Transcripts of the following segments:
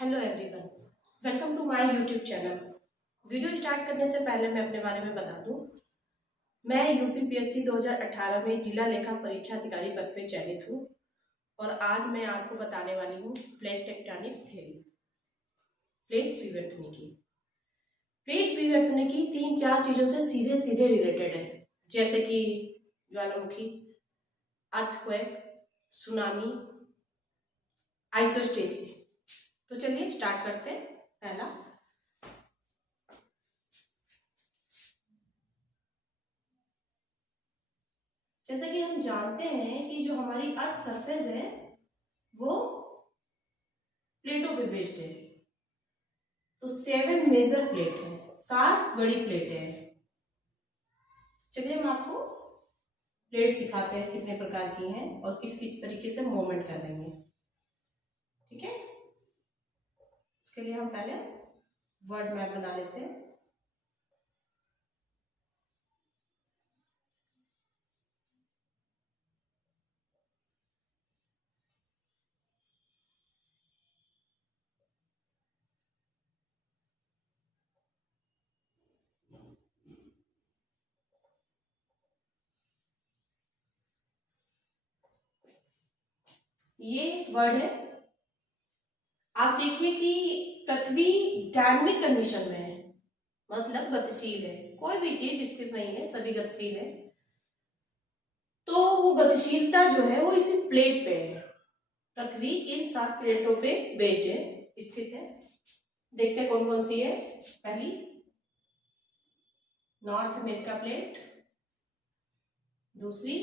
Hello everyone, welcome to my YouTube channel. Video start करने से पहले मैं अपने बारे में बता दूं, मैं यूपीपीएससी 2018 में जिला लेखा परीक्षा अधिकारी पद पे चयनित हूं और आज मैं आपको बताने वाली हूं प्लेट टेक्टोनिक थ्योरी, प्लेट विवर्तनिकी। प्लेट विवर्तनिकी 3-4 चीजों से सीधे सीधे रिलेटेड है, जैसे कि ज्वालामुखी, अर्थक्वेक, सुनामी, आइसोस्टेसी। तो चलिए स्टार्ट करते हैं। पहला, जैसा कि हम जानते हैं कि जो हमारी अर्थ सरफेस है वो प्लेटों पे बेस्ड है। तो 7 मेजर प्लेट है, 7 बड़ी प्लेटें हैं। चलिए हम आपको प्लेट दिखाते हैं कितने प्रकार की हैं और किस किस तरीके से मूवमेंट कर रही हैं। ठीक है, उसके लिए हम पहले वर्ड मैप बना लेते हैं। ये वर्ड है। आप देखिए कि पृथ्वी डायनामिक कंडीशन में है, मतलब गतिशील है। कोई भी चीज स्थिर नहीं है, सभी गतिशील है। तो वो गतिशीलता जो है वो इसी प्लेट पे है। पृथ्वी इन 7 प्लेटों पे बेस्ड है, स्थित है। देखते हैं कौन कौन सी है। पहली, नॉर्थ अमेरिका प्लेट। दूसरी,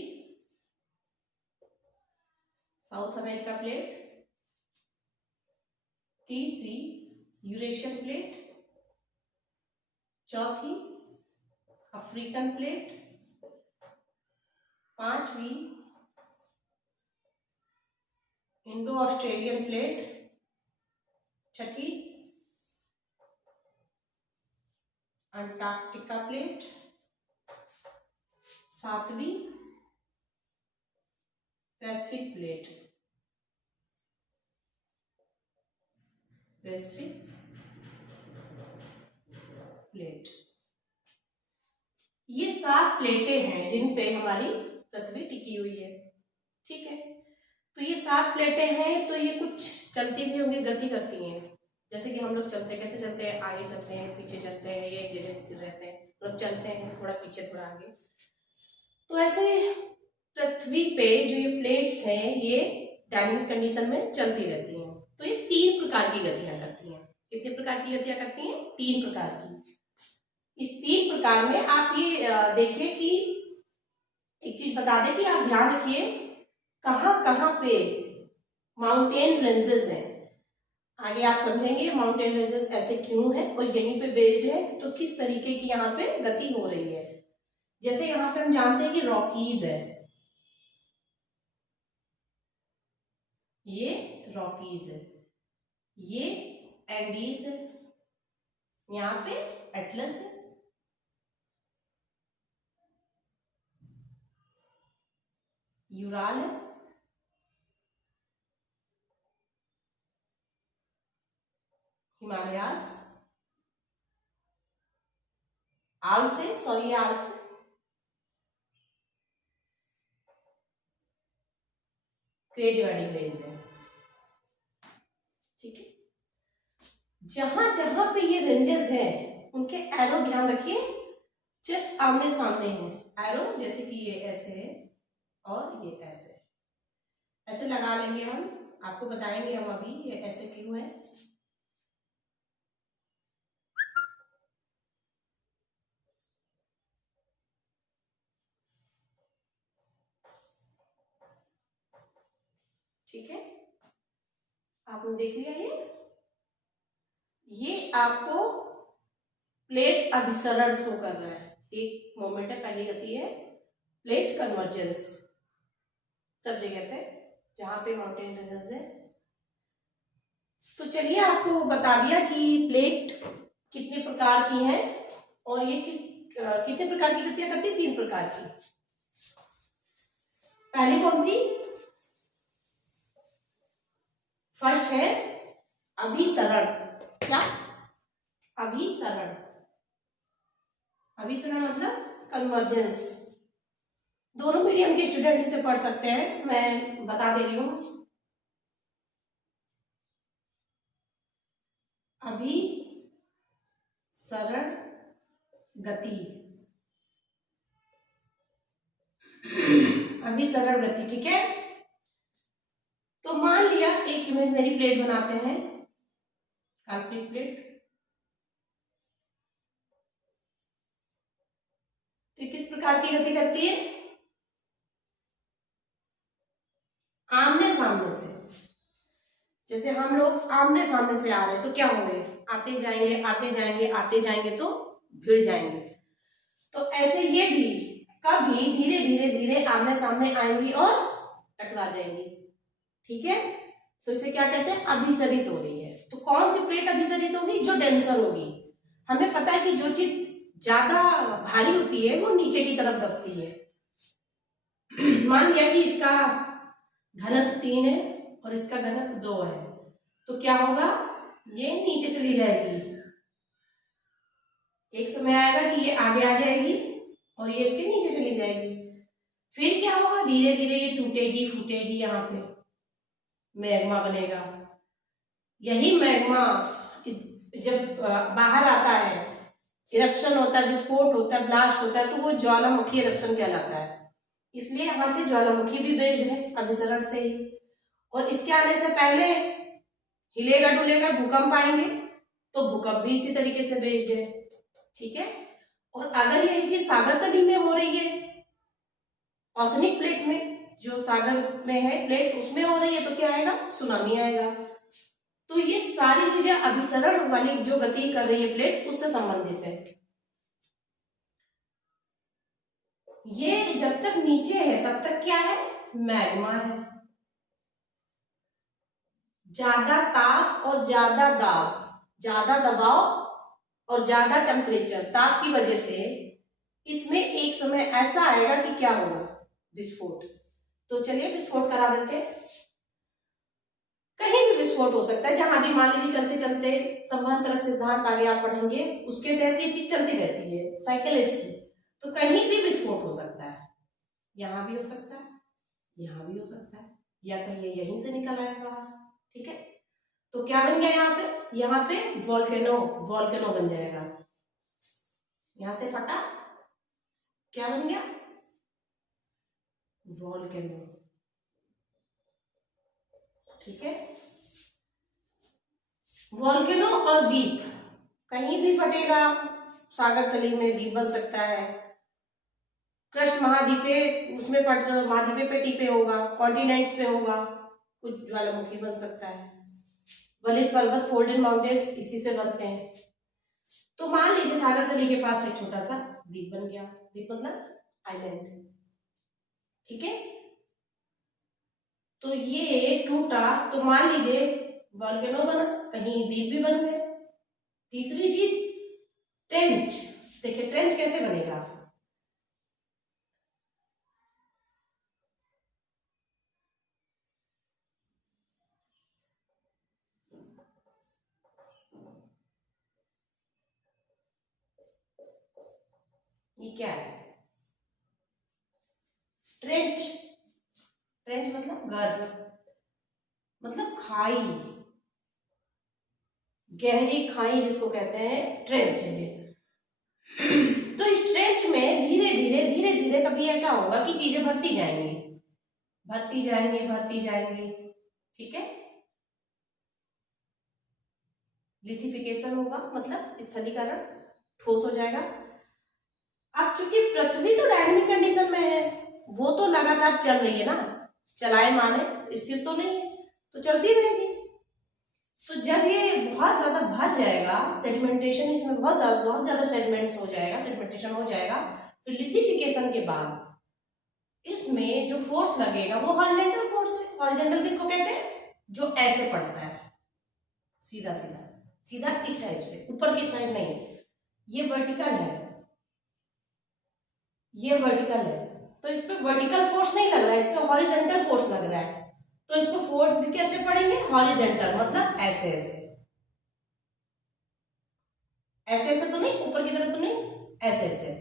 साउथ अमेरिका प्लेट। तीसरी, यूरेशियन प्लेट। चौथी, अफ्रीकन प्लेट। पांचवी, इंडो ऑस्ट्रेलियन प्लेट। छठी, अंटार्कटिका प्लेट। सातवीं, पैसिफिक प्लेट। Pacific plate. ये 7 प्लेटें हैं जिन पे हमारी पृथ्वी टिकी हुई है। ठीक है, तो ये 7 प्लेटें हैं, तो ये कुछ चलती भी होंगी, गति करती हैं। जैसे कि हम लोग चलते हैं, कैसे चलते हैं? आगे चलते हैं, पीछे चलते हैं, ये एक जगह स्थिर रहते हैं, मतलब चलते हैं थोड़ा पीछे थोड़ा आगे। तो ऐसे पृथ्वी पे जो ये प्लेट्स हैं ये डायनामिक कंडीशन में चलती रहती हैं। तो ये 3 प्रकार की गतियां करती हैं। कितने प्रकार की गतियां करती हैं? 3 प्रकार की। इस 3 प्रकार में आप ये देखिए कि एक चीज बता दें कि आप ध्यान रखिए कहाँ कहाँ पे माउंटेन रेंजेस हैं। आगे आप समझेंगे माउंटेन रेंजेस ऐसे क्यों है और यहीं पे बेस्ड है, तो किस तरीके की यहाँ पे गति हो रही है। जैसे यहाँ पे हम जानते हैं कि रॉकीज है, ये रॉकीज है, ये एंडीज है, यहाँ पे एटलस है, यूराल है, हिमालयास, आल्प्स है, सॉरी ये आल्प्स है, ग्रेट डिवाइडिंग रेंज है। ठीक है, जहां जहां पे ये रेंजेस हैं उनके एरो ध्यान रखिए जस्ट आमने सामने हैं। एरो जैसे कि ये ऐसे है और ये ऐसे ऐसे लगा लेंगे हम, आपको बताएंगे हम अभी ये ऐसे क्यों है। ठीक है, आपने देख लिया ये आपको प्लेट अभिसरण शो कर रहा है। एक मोमेंट है, पहली गति है प्लेट कन्वर्जेंस, सब जगह पे जहां पे माउंटेन रेंजेस है। तो चलिए आपको बता दिया कि प्लेट कितने प्रकार की हैं और ये कितने प्रकार की गतियां करती है? 3 प्रकार की। पहली कौन सी? फर्स्ट है अभिसरण। क्या? अभिसरण। अभिसरण मतलब कन्वर्जेंस। दोनों मीडियम के स्टूडेंट्स इसे पढ़ सकते हैं, मैं बता दे रही हूं। अभिसरण गति। अभिसरण गति, ठीक है। तो मान लिया एक इमेजिनरी प्लेट बनाते हैं, काल्पनिक प्लेट। तो किस प्रकार की गति करती है? आमने सामने से। जैसे हम लोग आमने सामने से आ रहे हैं तो क्या होंगे? आते जाएंगे आते जाएंगे आते जाएंगे तो भिड़ जाएंगे। तो ऐसे ये भी कभी धीरे धीरे धीरे आमने सामने आएंगी और टकरा जाएंगी, ठीक है। तो इसे क्या कहते हैं? अभिसरित हो रही है। तो कौन सी प्लेट अभिसरित होगी? जो डेंसर होगी। हमें पता है कि जो चीज ज्यादा भारी होती है वो नीचे की तरफ दबती है। मान लिया कि इसका घनत्व 3 है और इसका घनत्व 2 है, तो क्या होगा? ये नीचे चली जाएगी। एक समय आएगा कि ये आगे आ जाएगी और ये इसके नीचे चली जाएगी। फिर क्या होगा? धीरे धीरे ये टूटेगी फूटेगी, यहाँ पे मैग्मा बनेगा। यही मैग्मा जब बाहर आता है, इरप्शन होता है, विस्फोट होता है, ब्लास्ट होता है, तो वो ज्वालामुखी इरप्शन कहलाता है। इसलिए यहां से ज्वालामुखी भी बेस्ड है अभिसरण से ही। और इसके आने से पहले हिलेगा डुलेगा भूकंप आएंगे, तो भूकंप भी इसी तरीके से बेस्ड है, ठीक है। और अगर यही चीज सागर तली में हो रही है, ओशनिक प्लेट में, जो सागर में है प्लेट, उसमें हो रही है, तो क्या आएगा? सुनामी आएगा। तो ये सारी चीजें अभिसरण वाली जो गति कर रही है प्लेट, उससे संबंधित है। ये जब तक नीचे है तब तक क्या है? मैग्मा है। ज्यादा ताप और ज्यादा दाब, ज्यादा दबाव और ज्यादा टेम्परेचर, ताप की वजह से इसमें एक समय ऐसा आएगा कि क्या होगा? विस्फोट। तो चलिए विस्फोट करा देते हैं। कहीं भी विस्फोट हो सकता है, जहां भी मान लीजिए चलते चलते संवहन सिद्धांत आगे आप पढ़ेंगे, उसके तहत ये चीज चलती रहती है, साइकिल इसकी। तो कहीं भी विस्फोट हो सकता है, यहां भी हो सकता है, यहां भी हो सकता है, या कहीं यहीं से निकल आएगा, ठीक है। तो क्या बन गया यहाँ पे? यहाँ पे वोल्केनो, वोल्केनो बन जाएगा। यहां से फटा, क्या बन गया? वोल्केनो, ठीक है। वोल्केनो और द्वीप कहीं भी फटेगा, सागर तली में द्वीप बन सकता है। कृष्ण महाद्वीपे, उसमें महाद्वीपे पे टिपे होगा, कॉन्टिनेंट्स पे होगा, कुछ ज्वालामुखी बन सकता है। वलित पर्वत, फोल्डेड माउंटेन्स इसी से बनते हैं। तो मान लीजिए सागर तली के पास एक छोटा सा द्वीप बन गया, द्वीप मतलब आइलैंड, ठीक है। तो ये टूटा, तो मान लीजिए वोल्केनो बना, कहीं द्वीप भी बन गए। तीसरी चीज ट्रेंच। देखिए ट्रेंच कैसे बनेगा? ये क्या है? ट्रेंच। ट्रेंच मतलब गर्त, मतलब खाई, गहरी खाई जिसको कहते हैं, ट्रेंच है ये। तो इस ट्रेंच में धीरे धीरे धीरे धीरे कभी ऐसा होगा कि चीजें भरती जाएंगी, भरती जाएंगी, भरती जाएंगी, ठीक है। लिथिफिकेशन होगा, मतलब स्थलीकरण, ठोस हो जाएगा। अब चूंकि पृथ्वी तो डायनामिक कंडीशन में है, वो तो लगातार चल रही है ना, चलायमान है, स्थिर तो नहीं है, तो चलती रहेगी। तो जब ये बहुत ज्यादा भर जाएगा, सेडिमेंटेशन इसमें बहुत ज्यादा सेडिमेंट्स हो जाएगा, सेडिमेंटेशन हो जाएगा, फिर लिथिफिकेशन के बाद इसमें जो फोर्स लगेगा वो हॉरिजॉन्टल फोर्स है। हॉरिजॉन्टल किसको कहते हैं? जो ऐसे पड़ता है, सीधा सीधा सीधा इस टाइप से, ऊपर की साइड नहीं। ये वर्टिकल है, ये वर्टिकल है, तो इस पे वर्टिकल फोर्स नहीं लग रहा है, इस पे हॉरिजॉन्टल फोर्स लग रहा है। तो इस पे फोर्स भी कैसे पड़ेंगे? हॉरिजॉन्टल, मतलब ऐसे ऐसे, ऐसे ऐसे तो नहीं, ऊपर की तरफ तो नहीं, ऐसे ऐसे।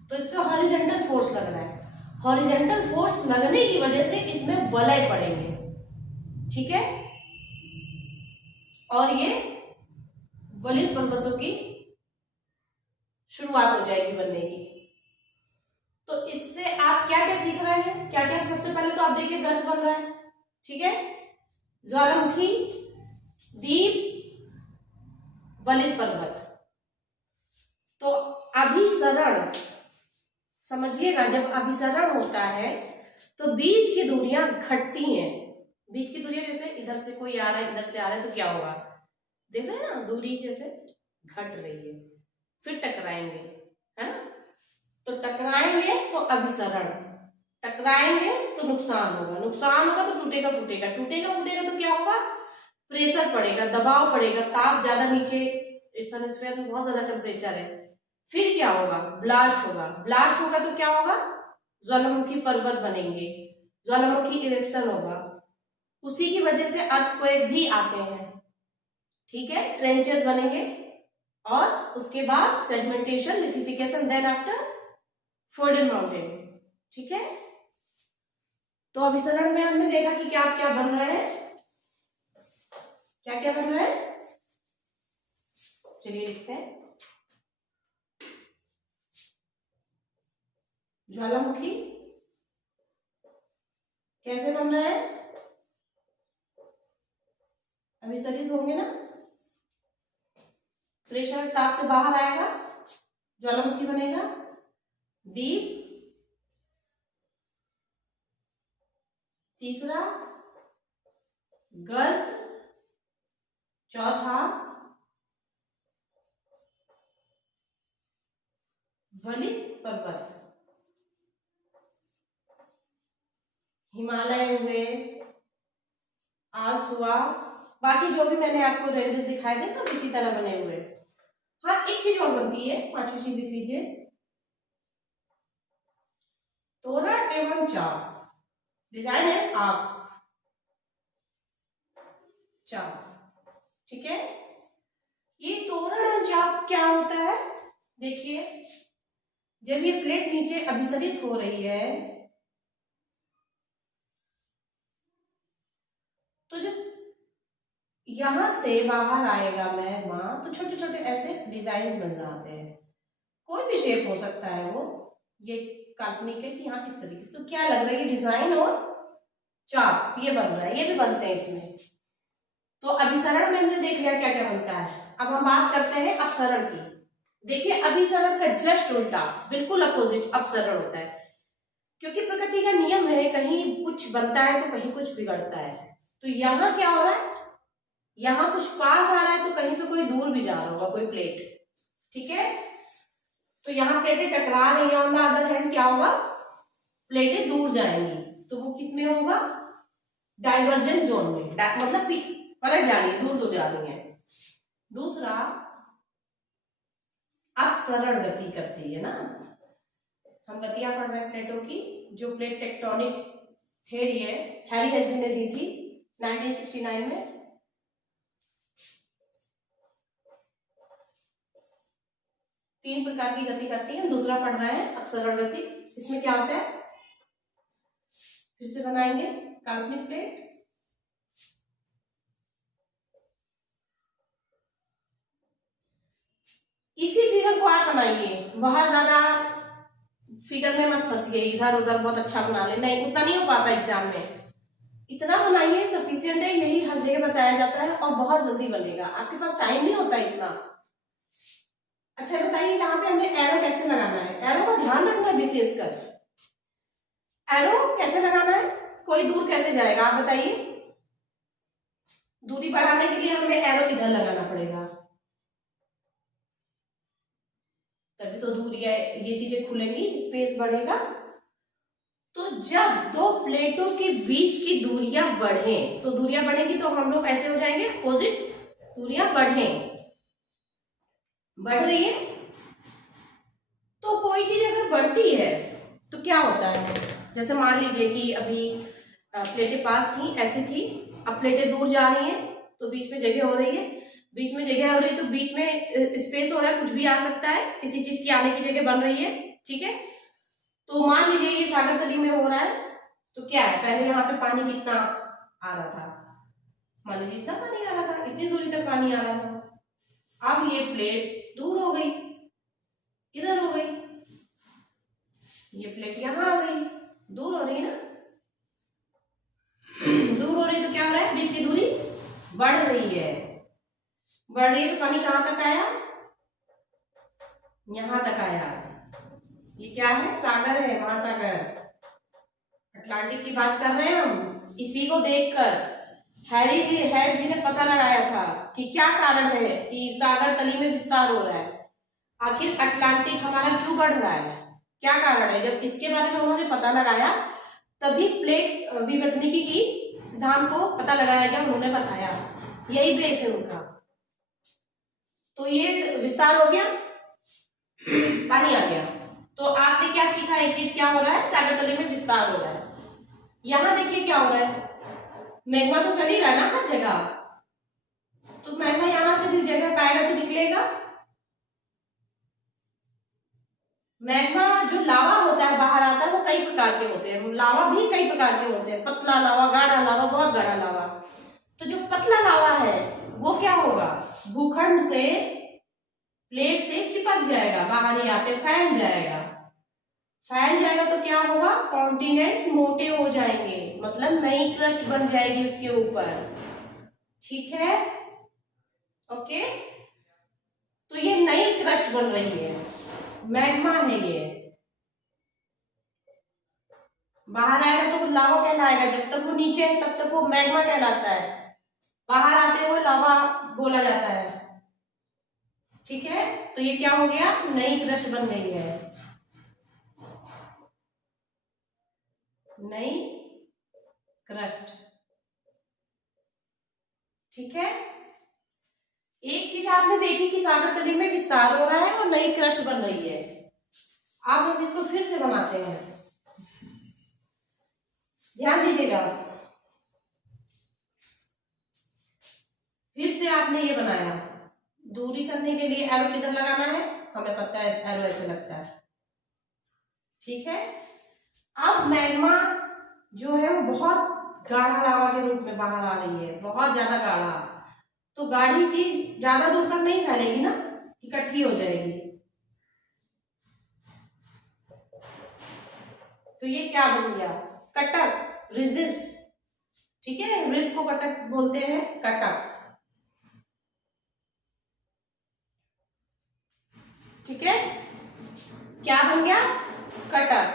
तो इस पे हॉरिजॉन्टल फोर्स लग रहा है। हॉरिजॉन्टल फोर्स लगने की वजह से इसमें वलय पड़ेंगे, ठीक है। और ये वलित पर्वतों की शुरुआत हो जाएगी बनने की। तो इससे आप क्या क्या सीख रहे हैं, क्या क्या? सबसे पहले तो आप देखिए गर्त बन रहा है, ठीक है। ज्वालामुखी, दीप, वलित पर्वत। तो अभिसरण समझिएगा, जब अभिसरण होता है तो बीच की दूरियां घटती हैं। बीच की दूरियां जैसे इधर से कोई आ रहा है, इधर से आ रहा है, तो क्या होगा, देख रहे हैं ना, दूरी जैसे घट रही है। फिर टकराएंगे, है ना। तो टकराएंगे तो अभिसरण, टकराएंगे तो नुकसान होगा, नुकसान होगा तो टूटेगा फूटेगा, टूटेगा फूटेगा तो क्या होगा, प्रेशर पड़ेगा, दबाव पड़ेगा, ताप ज्यादा नीचे, एटमॉस्फेयर में बहुत ज्यादा टेम्परेचर है। फिर क्या होगा, ब्लास्ट होगा। ब्लास्ट होगा तो क्या होगा, ज्वालामुखी पर्वत बनेंगे, ज्वालामुखी इरेप्शन होगा। उसी की वजह से अर्थक्वेक भी आते हैं, ठीक है। ट्रेंचेस बनेंगे और उसके बाद sedimentation, lithification, then after folded mountain, ठीक है। तो अभिसरण में हमने देखा कि क्या क्या बन रहा है, क्या क्या बन रहा है। चलिए लिखते हैं। ज्वालामुखी कैसे बन रहा है, अभिसरित होंगे ना, प्रेशर ताप से बाहर आएगा, ज्वालामुखी बनेगा। दीप, तीसरा गर्त, चौथा वलित पर्वत, हिमालय हुए, आल्प्स हुआ। बाकी जो भी मैंने आपको रेंजेस दिखाए थे सब इसी तरह बने हुए। हाँ, एक चीज और बनती है, 5वीं चीज लिख लीजिए, तोरण एवं चाप। डिजाइन है आप चाप, ठीक है। ये तोरण और चाप क्या होता है, देखिए जब ये प्लेट नीचे अभिसरित हो रही है तो जब यहां से बाहर आएगा मैग्मा तो छोटे छोटे ऐसे डिजाइन बन जाते हैं। कोई भी शेप हो सकता है, वो ये काल्पनिक है कि हाँ इस तरीके से। तो क्या लग रहा है, ये डिजाइन और चाप ये बन रहा है, ये भी बनते हैं इसमें। तो अभिसरण में हमने देख लिया क्या क्या बनता है। अब हम बात करते हैं अपसरण की। देखिए अभिसरण का जस्ट उल्टा, बिल्कुल अपोजिट अपसरण होता है, क्योंकि प्रकृति का नियम है, कहीं कुछ बनता है तो कहीं कुछ बिगड़ता है। तो यहाँ क्या हो रहा है, यहाँ कुछ पास आ रहा है तो कहीं पे कोई दूर भी जा रहा होगा, कोई प्लेट, ठीक है। तो यहाँ प्लेटें टकरा रही है, ऑन द अदर हैंड क्या होगा, प्लेटें दूर जाएंगी, तो वो किस में होगा, डाइवर्जेंस जोन में, मतलब पलट जा रही है, दूर दूर जा रही है। दूसरा अपसरण गति करती है ना, हम गतियां पढ़ रहे हैं प्लेटों की, जो प्लेट टेक्टोनिक थ्योरी है, हैरी हेस्डी ने दी थी 1969 में। तीन प्रकार की गति करती है, दूसरा पढ़ रहे हैं अपसरण गति। इसमें क्या होता है, फिर से बनाएंगे काल्पनिक प्लेट। इसी फिगर को आप बनाइए, बहुत ज्यादा फिगर में मत फंसिए, इधर उधर बहुत अच्छा बना ले, नहीं उतना नहीं हो पाता एग्जाम में। इतना बनाइए सफिशिएंट है, यही हर जगह बताया जाता है और बहुत जल्दी बनेगा, आपके पास टाइम नहीं होता इतना। अच्छा बताइए यहाँ पे हमें एरो कैसे लगाना है, एरो का ध्यान रखना विशेषकर, एरो कैसे लगाना है, कोई दूर कैसे जाएगा आप बताइए। दूरी बढ़ाने के लिए हमें एरो इधर लगाना पड़ेगा, तभी तो दूर ये चीजें खुलेंगी, स्पेस बढ़ेगा। तो जब दो प्लेटों के बीच की दूरियां बढ़े, तो दूरियां बढ़ेंगी तो हम लोग ऐसे हो जाएंगे अपोजिट, दूरियां बढ़ रही है। तो कोई चीज अगर बढ़ती है तो क्या होता है, जैसे मान लीजिए कि अभी प्लेटें पास थी, ऐसी थी, अब प्लेटें दूर जा रही हैं तो बीच में जगह हो रही है, बीच में जगह हो रही है तो बीच में स्पेस हो रहा है, कुछ भी आ सकता है, किसी चीज की आने की जगह बन रही है। ठीक है, तो मान लीजिए ये सागर तली में हो रहा है, तो क्या है, पहले यहाँ पे पानी कितना आ रहा था, मान लीजिए इतना पानी आ रहा था, इतनी दूरी तक पानी आ रहा था। अब ये प्लेट दूर हो गई, इधर हो गई, ये प्लेट यहाँ आ गई, दूर हो रही है ना, दूर हो रही तो क्या हो रहा है, बीच की दूरी बढ़ रही है, बढ़ रही है तो पानी कहां तक आया, यहां तक आया। ये क्या है, सागर है, महासागर, अटलांटिक की बात कर रहे हैं हम। इसी को देखकर हैरी हैस जी ने पता लगाया था कि क्या कारण है कि सागर तली में विस्तार हो रहा है, आखिर अटलांटिक हमारा क्यों बढ़ रहा है, क्या कारण है। जब इसके बारे में उन्होंने पता लगाया तभी प्लेट विवर्तनिकी की सिद्धांत को पता लगाया गया, उन्होंने बताया, यही बेस है उनका। तो ये विस्तार हो गया, पानी आ गया, तो आपने क्या सीखा, एक चीज क्या हो रहा है, सागर तली में विस्तार हो रहा है। यहां देखिए क्या हो रहा है, मैग्मा तो चल ही रहा है ना हर जगह, तो मैग्मा यहां से भी जगह पाएगा तो निकलेगा। मैग्मा जो लावा होता है बाहर आता है वो कई प्रकार के होते हैं, लावा भी कई प्रकार के होते हैं, पतला लावा, गाढ़ा लावा, बहुत गाढ़ा लावा। तो जो पतला लावा है वो क्या होगा, भूखंड से, प्लेट से चिपक जाएगा, बाहर ही आते फैल जाएगा, फैल जाएगा तो क्या होगा, कॉन्टिनेंट मोटे हो जाएंगे, मतलब नई क्रस्ट बन जाएगी उसके ऊपर। ठीक है, ओके, तो ये नई क्रस्ट बन रही है, मैग्मा है ये, बाहर आएगा तो वो लावा कहलाएगा, जब तक वो नीचे है तब तक वो मैग्मा कहलाता है, बाहर आते हुए लावा बोला जाता है। ठीक है, तो ये क्या हो गया, नई क्रस्ट बन गई है, नई क्रस्ट। ठीक है, एक चीज आपने देखी कि सागर तली में विस्तार हो रहा है और नई क्रस्ट बन रही है। अब हम इसको फिर से बनाते हैं, ध्यान दीजिएगा, फिर से आपने ये बनाया, दूरी करने के लिए एरो किधर लगाना है, हमें पता है एरो ऐसे लगता है। ठीक है, अब मैग्मा जो है वो बहुत गाढ़ा लावा के रूप में बाहर आ रही है, बहुत ज्यादा गाढ़ा, तो गाढ़ी चीज ज्यादा दूर तक नहीं फैलेगी ना, इकट्ठी हो जाएगी। तो ये क्या बन गया, कटक, रिजिस। ठीक है, रिस को कटक बोलते हैं, कटक। ठीक है, क्या बन गया, कटक,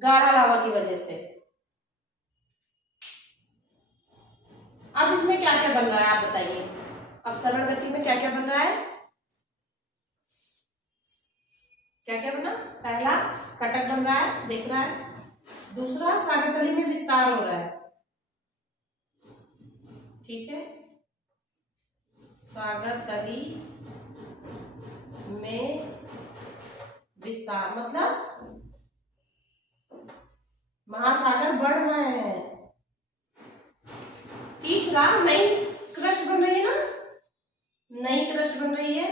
गाढ़ा लावा की वजह से। अब इसमें क्या क्या बन रहा है आप बताइए, अब सरल गति में क्या क्या बन रहा है, क्या क्या बना, पहला कटक बन रहा है, दिख रहा है, दूसरा सागर तली में विस्तार हो रहा है। ठीक है, सागर तली में विस्तार मतलब महासागर बढ़ रहे हैं। तीसरा नई क्रस्ट बन रही है ना, नई क्रस्ट बन रही है,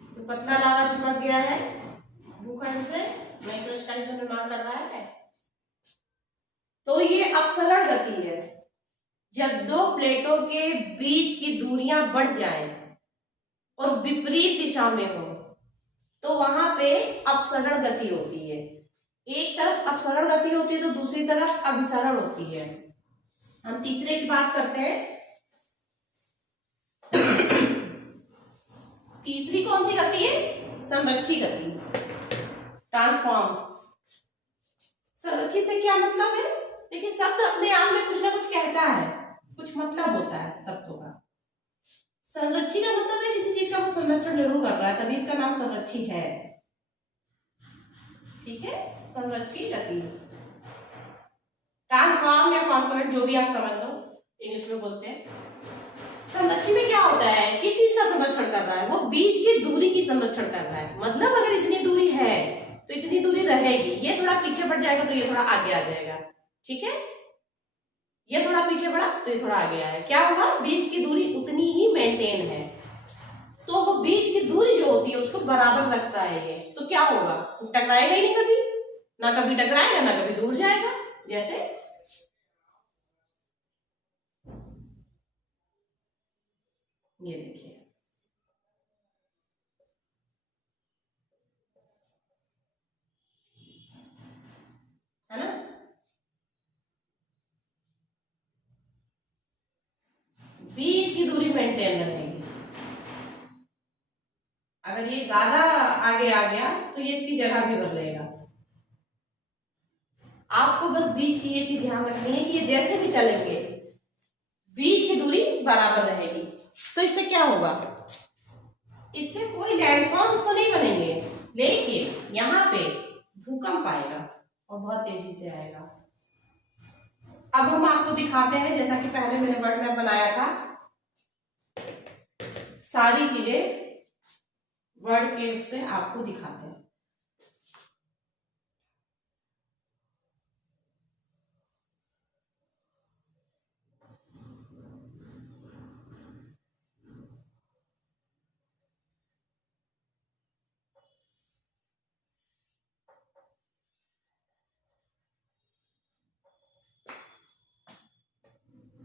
तो पतला लावा चिपक गया है भूखंड से, नई क्रस्ट का निर्माण कर रहा है। तो ये अपसरण गति है, जब दो प्लेटों के बीच की दूरियां बढ़ जाएं और विपरीत दिशा में हो तो वहां पे अपसरण गति होती है। एक तरफ अपसरण गति होती है तो दूसरी तरफ अभिसरण होती है। हम तीसरे की बात करते हैं, तीसरी कौन सी गति है, संरक्षी गति, ट्रांसफॉर्म। संरक्षी से क्या मतलब है, देखिए शब्द अपने आप में कुछ ना कुछ कहता है, कुछ मतलब होता है शब्दों का। संरक्षी का मतलब है किसी चीज का वो संरक्षण जरूर कर रहा है, तभी इसका नाम संरक्षी है। ठीक है, संरक्षी गति, ट्रांसफॉर्म या कॉन्करेंट, जो भी आप समझ लो, इंग्लिश में बोलते हैं। संरक्षी में क्या होता है, किस चीज का संरक्षण कर रहा है, वो बीच की दूरी की संरक्षण कर रहा है, मतलब अगर इतनी दूरी है तो इतनी दूरी रहेगी, ये थोड़ा पीछे बढ़ जाएगा तो ये थोड़ा आगे आ जाएगा। ठीक है, ये थोड़ा पीछे बढ़ा तो ये थोड़ा आगे आया, क्या होगा, बीच की दूरी उतनी ही मेंटेन है। तो वो बीच की दूरी जो होती है उसको बराबर रखता है ये, तो क्या होगा, टकराएगा ही नहीं कभी, ना कभी टकराएगा ना कभी दूर जाएगा। जैसे ये देखिए, है ना, बीच की दूरी मेंटेन रहेगी। अगर ये ज्यादा आगे आ गया तो ये इसकी जगह भी बदलेगा। आपको बस बीच की ये चीज ध्यान रखनी है कि ये जैसे भी चलेंगे बीच की दूरी बराबर रहेगी। तो इससे क्या होगा, इससे कोई लैंडफॉर्म्स तो नहीं बनेंगे, लेकिन यहाँ पे भूकंप आएगा और बहुत तेजी से आएगा। अब हम आपको दिखाते हैं, जैसा कि पहले मैंने वर्ड मैप बनाया था, सारी चीजें वर्ड के उससे आपको दिखाते हैं।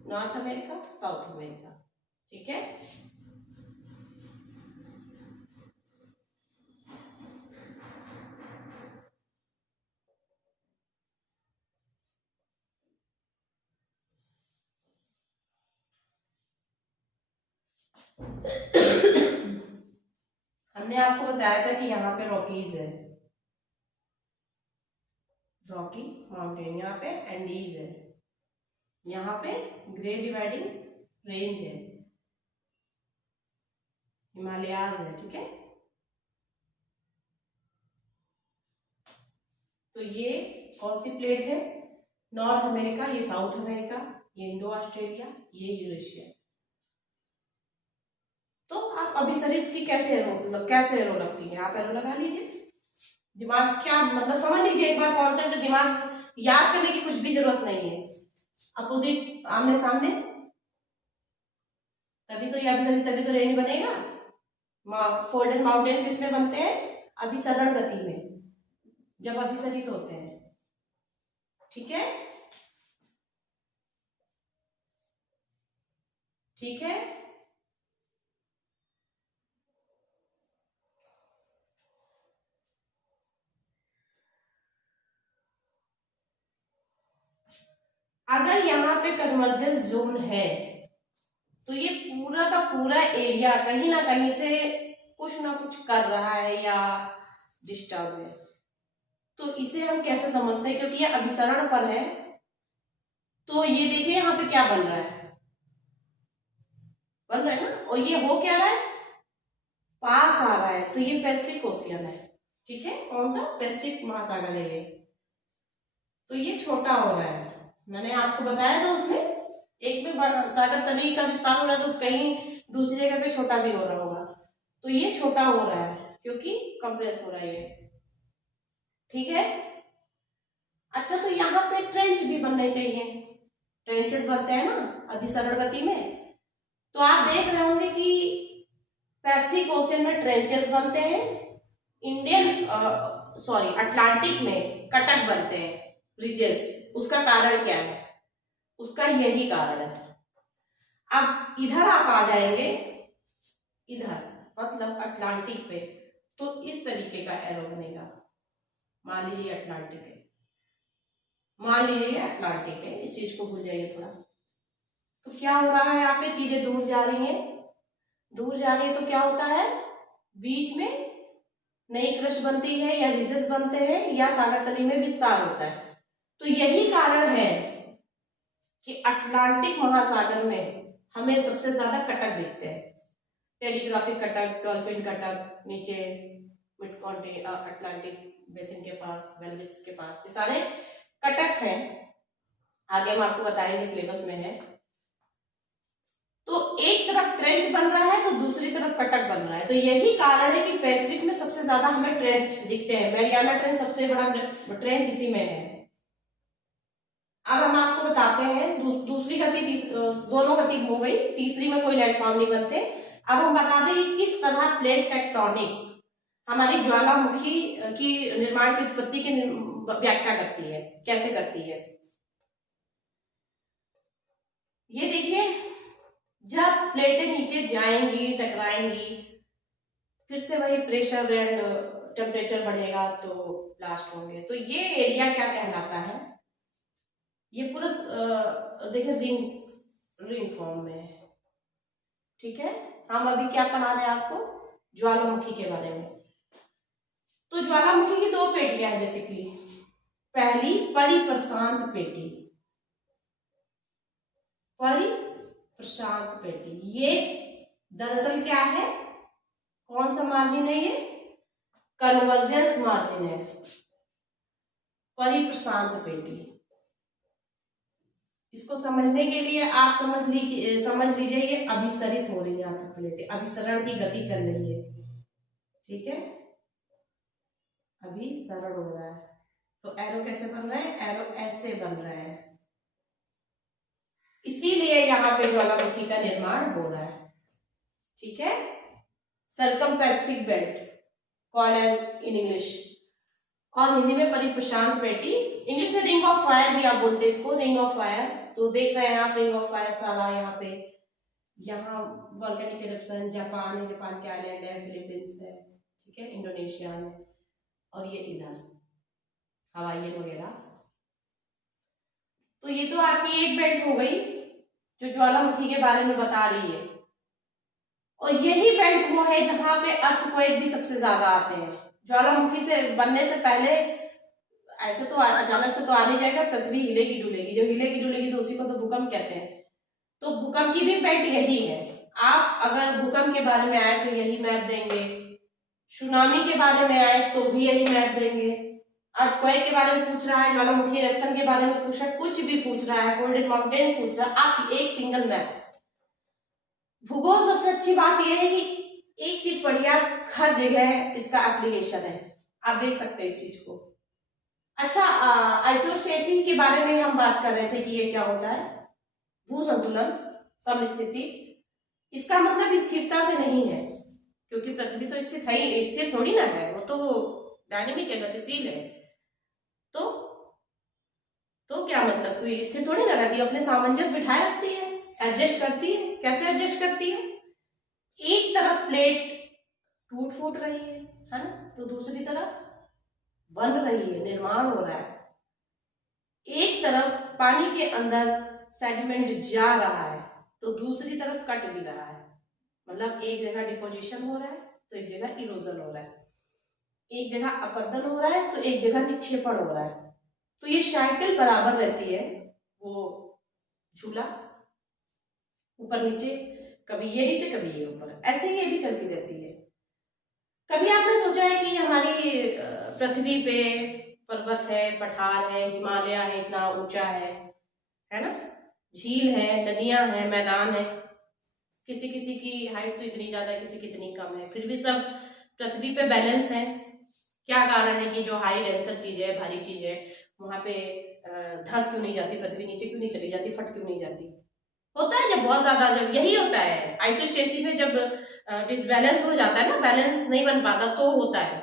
नॉर्थ अमेरिका, साउथ अमेरिका, ठीक है। हमने आपको बताया था कि यहाँ पे रॉकीज है, रॉकी माउंटेन, यहाँ पे एंडीज है, यहाँ पे ग्रेट डिवाइडिंग रेंज है, हिमालयाज है, ठीक है। तो ये कौन सी प्लेट है, नॉर्थ अमेरिका, ये साउथ अमेरिका, ये इंडो ऑस्ट्रेलिया, ये यूरेशिया। तो आप अभिसरित की कैसे एरो, मतलब कैसे एरो लगती है, आप एरो लगा लीजिए, दिमाग क्या मतलब समझ लीजिए एक बार कॉन्सेप्ट, दिमाग याद करने की कुछ भी जरूरत नहीं है। अपोजिट आमने सामने, तभी तो ये अभिसरित, तभी तो रेंज बनेगा। फोल्डेड माउंटेन्स किसमें बनते हैं, अभिसरण गति में, जब अभिसरित होते हैं, ठीक है, ठीक है। अगर यहाँ पे कन्वर्जेंस जोन है तो ये पूरा का पूरा एरिया कहीं ना कहीं से कुछ ना कुछ कर रहा है या डिस्टर्ब है। तो इसे हम कैसे समझते हैं, क्योंकि ये अभिसरण पर है, तो ये देखिए यहाँ पे क्या बन रहा है, बन रहा है ना, और ये हो क्या रहा है, पास आ रहा है, तो ये पैसिफिक ओशियन है, ठीक है, कौन सा, पैसिफिक महासागर है ये। तो ये छोटा हो रहा है, मैंने आपको बताया था उसमें, एक में सागर तली का विस्तार हो रहा है तो कहीं दूसरी जगह पे छोटा भी हो रहा होगा, तो ये छोटा हो रहा है क्योंकि कंप्रेस हो रहा है ये, ठीक है। अच्छा, तो यहाँ पे ट्रेंच भी बनने चाहिए, ट्रेंचेस बनते हैं ना अभिसरण गति में, तो आप देख रहे होंगे कि पैसिफिक ओशियन में ट्रेंचेस बनते हैं, अटलांटिक में कटक बनते हैं, रिजेस। उसका कारण क्या है, उसका यही कारण है। अब इधर आप आ जाएंगे, इधर मतलब अटलांटिक पे, तो इस तरीके का एरो बनेगा, मान लीजिए अटलांटिक है, मान लीजिए अटलांटिक है, इस चीज को भूल जाइए थोड़ा। तो क्या हो रहा है, यहाँ पे चीजें दूर जा रही हैं, दूर जा रही है तो क्या होता है, बीच में नई क्रश बनती है या रिजेस बनते हैं या सागर तली में विस्तार होता है। तो यही कारण है कि अटलांटिक महासागर में हमें सबसे ज्यादा कटक दिखते हैं, टेलीग्राफिक कटक, डॉल्फिन कटक, नीचे मिड अटलांटिक बेसिन के पास, वेल्विस के पास, ये सारे कटक हैं, आगे हम आपको बताएंगे, सिलेबस में है। तो एक तरफ ट्रेंच बन रहा है तो दूसरी तरफ कटक बन रहा है, तो यही कारण है कि पैसिफिक में सबसे ज्यादा हमें ट्रेंच दिखते हैं, मैरियाना ट्रेंच सबसे बड़ा ट्रेंच इसी में है। अब हम आपको बताते हैं दूसरी गति, दोनों गति हो गई, तीसरी में कोई लैंडफॉर्म नहीं बनते। अब हम बताते हैं किस तरह प्लेट टेक्टोनिक हमारी ज्वालामुखी की निर्माण की उत्पत्ति की व्याख्या करती है, कैसे करती है। ये देखिए, जब प्लेटें नीचे जाएंगी, टकराएंगी, फिर से वही प्रेशर एंड टेम्परेचर बढ़ेगा तो ब्लास्ट होंगे। तो ये एरिया क्या कहलाता है, ये पूरा देखिए रिंग फॉर्म में है। ठीक है, हम अभी क्या पढ़ा रहे हैं आपको, ज्वालामुखी के बारे में। तो ज्वालामुखी की दो पेटियां हैं बेसिकली। पहली परिप्रशांत पेटी, परिप्रशांत पेटी, ये दरअसल क्या है, कौन सा मार्जिन है, ये कन्वर्जेंस मार्जिन है, परिप्रशांत पेटी। इसको समझने के लिए आप समझ लीजिए ये अभिसरित हो रही है यहाँ पर प्लेटें, अभिसरण की गति चल रही है। ठीक है, अभिसरण हो रहा है। तो एरो कैसे बन रहा है, एरो ऐसे बन रहा है, इसीलिए यहाँ पे ज्वालामुखी का निर्माण हो रहा है। ठीक है, circumpacific belt called as in English, और हिंदी में परिप्रशांत पेटी, इंग्लिश में रिंग ऑफ फायर भी आप बोलते हैं इसको, रिंग ऑफ फायर। तो देख रहे हैं आप रिंग ऑफ फायर सारा यहाँ पे, यहाँ वोल्केनिक इरप्शन, जापान है, जापान के आइलैंड है, फिलीपींस है, ठीक है, इंडोनेशिया में, और ये इधर हवाई वगैरह। तो ये तो आपकी एक बेल्ट हो गई जो ज्वालामुखी के बारे में बता रही है, और यही बेल्ट वो है जहां पे अर्थक्वेक भी सबसे ज्यादा आते हैं। ज्वालामुखी से बनने से पहले ऐसे तो अचानक से तो आ नहीं जाएगा, पृथ्वी हिलेगी डुलेगी, जो हिलेगी डुलेगी तो उसी को तो भूकंप कहते हैं। तो भूकंप की भी बेल्ट यही है। आप अगर भूकंप के बारे में आए तो यही मैप देंगे, सुनामी के बारे में आए तो भी यही मैप देंगे, अर्थक्वेक के बारे में पूछ रहा है, ज्वालामुखी इरप्शन के बारे में पूछ रहा है, कुछ भी पूछ रहा है, फोल्डेड माउंटेन्स पूछ रहा है, आप एक सिंगल मैप। भूगोल सबसे अच्छी बात यह है कि एक चीज पढ़िए आप, हर जगह इसका एप्लीकेशन है, आप देख सकते हैं इस चीज को। अच्छा, आइसोस्टेसिस के बारे में हम बात कर रहे थे कि ये क्या होता है, भू संतुलन, समस्थिति। इसका मतलब स्थिरता से नहीं है, क्योंकि पृथ्वी तो स्थिर है ही, स्थिर थोड़ी ना है, वो तो डायनेमिक है, गतिशील है। तो क्या मतलब, कोई स्थिर थोड़ी ना रहती है, अपने सामंजस्य बिठाए रखती है, एडजस्ट करती है। कैसे एडजस्ट करती है, एक तरफ प्लेट टूट फूट रही है ना, तो दूसरी तरफ बन रही है, निर्माण हो रहा है। एक तरफ पानी के अंदर सेडिमेंट जा रहा है तो दूसरी तरफ कट भी रहा है, मतलब एक जगह डिपोजिशन हो रहा है तो एक जगह इरोजन हो रहा है, एक जगह अपर्दन हो रहा है तो एक जगह निक्षेपण हो रहा है। तो ये साइकिल बराबर रहती है, वो झूला ऊपर नीचे, कभी ये नीचे कभी ये ऊपर, ऐसे ही ये भी चलती रहती है। कभी आपने सोचा है कि हमारी पृथ्वी पे पर्वत है, पठार है, हिमालय है, इतना ऊंचा है ना, झील है, नदियां हैं, मैदान है, किसी किसी की हाइट तो इतनी ज्यादा है, किसी की इतनी कम है, फिर भी सब पृथ्वी पे बैलेंस है। क्या कारण है कि जो हाई डेंसर चीज है, भारी चीज है, वहां पे धंस क्यों नहीं जाती, पृथ्वी नीचे क्यों नहीं चली जाती, फट क्यों नहीं जाती? होता है जब बहुत ज्यादा, जब यही होता है आइसोस्टेसिस में, जब डिसबैलेंस हो जाता है ना, बैलेंस नहीं बन पाता तो होता है,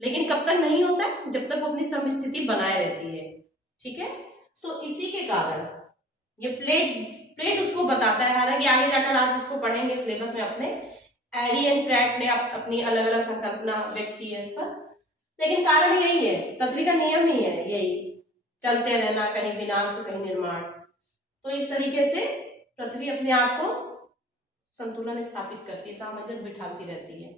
लेकिन कब तक नहीं होता है, जब तक वो अपनी समस्थिति बनाए रहती है। ठीक है, तो इसी के कारण ये प्लेट उसको बताता है। हालांकि आगे जाकर आप इसको पढ़ेंगे सिलेबस में अपने, एरी एंड प्रैट ने अपनी अलग अलग संकल्पना व्यक्त की है इस पर, लेकिन कारण यही है, पृथ्वी का नियम ही है यही, चलते रहना, कहीं विनाश तो कहीं निर्माण। तो इस तरीके से पृथ्वी अपने आप को संतुलन स्थापित करती है, सामंजस्य बिठाती रहती है।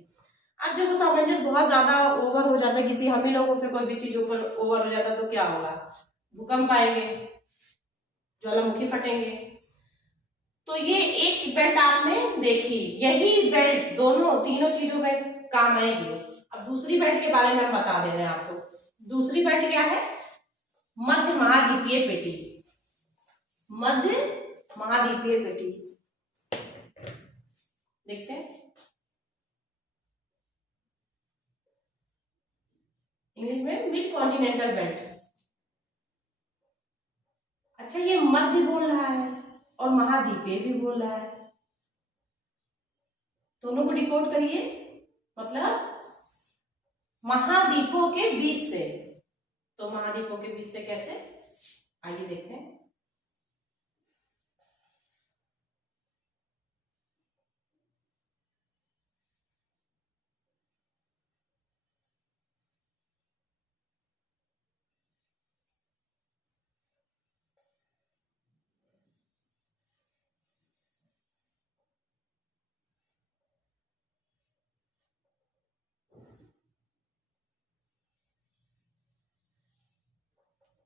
अब जब वो सामंजस्य बहुत ज्यादा ओवर हो जाता है, किसी हम ही लोगों पे कोई भी चीज ऊपर ओवर हो जाता है तो क्या होगा, भूकंप आएंगे, ज्वालामुखी फटेंगे। तो ये एक बेल्ट आपने देखी, यही बेल्ट दोनों तीनों चीजों में काम आएगी। अब दूसरी बेल्ट के बारे में हम बता दे रहे हैं आपको। दूसरी बेल्ट क्या है, मध्य महाद्वीपीय पेटी, मध्य महाद्वीपीय पेटी। देखते हैं, इंग्लिश में मिड कॉन्टिनेंटल बेल्ट। मध्य बोल रहा है और महाद्वीपीय भी बोल रहा है। दोनों को डिकोड करिए, मतलब महाद्वीपों के बीच से। तो महाद्वीपों के बीच से कैसे, आइए देखते हैं।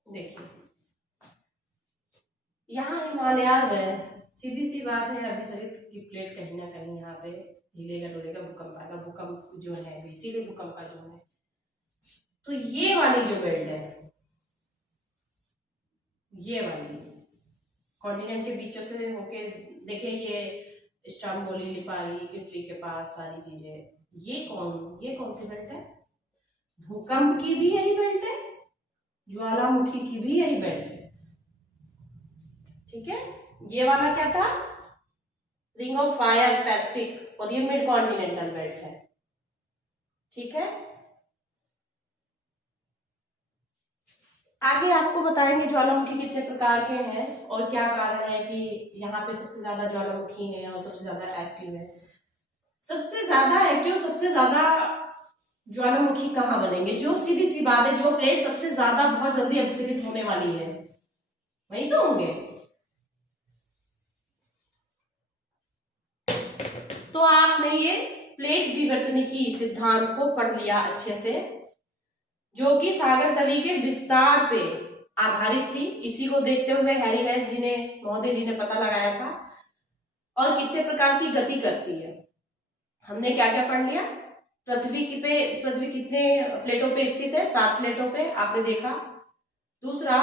देखिए यहाँ हिमालयाज है, सीधी सी बात है, अभिसरित की प्लेट कहीं ना कहीं यहाँ पे हिलेगा डोलेगा, भूकंप आएगा, भूकंप जो है इसीलिए भूकंप का जोन है। तो ये वाली जो बेल्ट है, ये वाली कॉन्टिनेंट के बीचों से होके, देखिए ये इस्तांबुल, लिपाई, इटली के पास सारी चीजें, ये कौन सी बेल्ट है? भूकंप की भी यही बेल्ट है, ज्वालामुखी की भी यही बेल्ट है, ठीक है। ये वाला क्या था? रिंग ऑफ फायर, पैसिफिक, और ये मिड कॉन्टिनेंटल बेल्ट है, ठीक है। आगे आपको बताएंगे ज्वालामुखी कितने प्रकार के हैं और क्या कारण है कि यहाँ पे सबसे ज्यादा ज्वालामुखी है और सबसे ज्यादा एक्टिव है। सबसे ज्यादा एक्टिव, सबसे ज्यादा ज्वालामुखी कहाँ बनेंगे? जो सीधी सी बात है, जो प्लेट सबसे ज्यादा बहुत जल्दी अभिसरित होने वाली है वही तो होंगे। तो आपने ये प्लेट विवर्तनिकी सिद्धांत को पढ़ लिया अच्छे से, जो कि सागर तली के विस्तार पे आधारित थी। इसी को देखते हुए हैरी हेस जी ने, महोदय जी ने पता लगाया था। और कितने प्रकार की गति करती है, हमने क्या क्या पढ़ लिया। पृथ्वी कितने प्लेटों पे स्थित है? 7 प्लेटों पे, आपने देखा। दूसरा,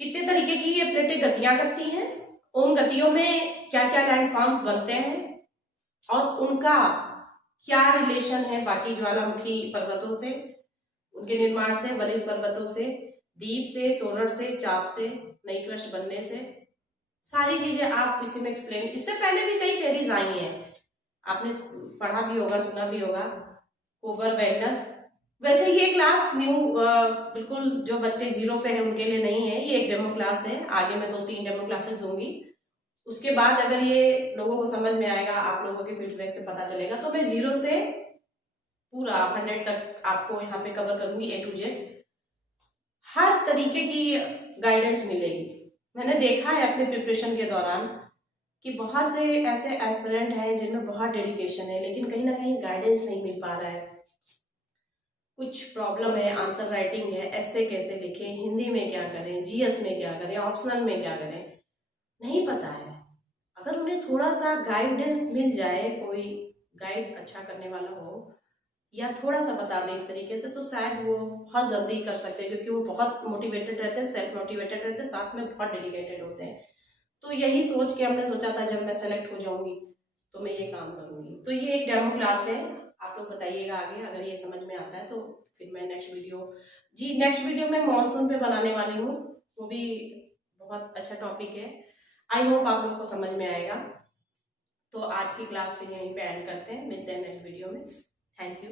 कितने तरीके की ये प्लेटें गतियां करती हैं, उन गतियों में क्या क्या लैंडफॉर्म्स बनते हैं और उनका क्या रिलेशन है बाकी ज्वालामुखी पर्वतों से, उनके निर्माण से, वलित पर्वतों से, दीप से, तोरण से, चाप से, नई क्रस्ट बनने से, सारी चीजें आप इसी में एक्सप्लेन। इससे पहले भी कई थ्योरीज आई हैं, आपने पढ़ा भी होगा, सुना भी होगा, कोबर वैगनर। वैसे ये क्लास न्यू, बिल्कुल जो बच्चे 0 पे हैं उनके लिए नहीं है, ये एक डेमो क्लास है। आगे मैं 2-3 डेमो क्लासेस दूंगी, उसके बाद अगर ये लोगों को समझ में आएगा, आप लोगों के फीडबैक से पता चलेगा, तो मैं 0 से पूरा 100 तक आपको यहाँ पे कवर करूंगी, A to Z। हर तरीके की गाइडेंस मिलेगी। मैंने देखा है अपने प्रिपरेशन के दौरान कि बहुत से ऐसे एस्पिरेंट हैं जिनमें बहुत डेडिकेशन है, लेकिन कहीं ना कहीं गाइडेंस नहीं मिल पा रहा है। कुछ प्रॉब्लम है, आंसर राइटिंग है, ऐसे कैसे लिखें, हिंदी में क्या करें, GS में क्या करें, ऑप्शनल में क्या करें, नहीं पता है। अगर उन्हें थोड़ा सा गाइडेंस मिल जाए, कोई गाइड अच्छा करने वाला हो या थोड़ा सा बता दे इस तरीके से, तो शायद वो बहुत जल्दी कर सकते हैं, क्योंकि वो बहुत मोटिवेटेड रहते हैं, सेल्फ मोटिवेटेड रहते हैं, साथ में बहुत डेडिकेटेड होते हैं। तो यही सोच के हमने सोचा था जब मैं सेलेक्ट हो जाऊंगी तो मैं ये काम करूंगी। तो ये एक डेमो क्लास है, आप लोग बताइएगा आगे अगर ये समझ में आता है तो फिर मैं नेक्स्ट वीडियो में मॉनसून पे बनाने वाली हूँ, वो भी बहुत अच्छा टॉपिक है। आई होप आप लोग को समझ में आएगा। तो आज की क्लास फिर यहीं पे एंड करते हैं, मिलते हैं नेक्स्ट वीडियो में। Thank you.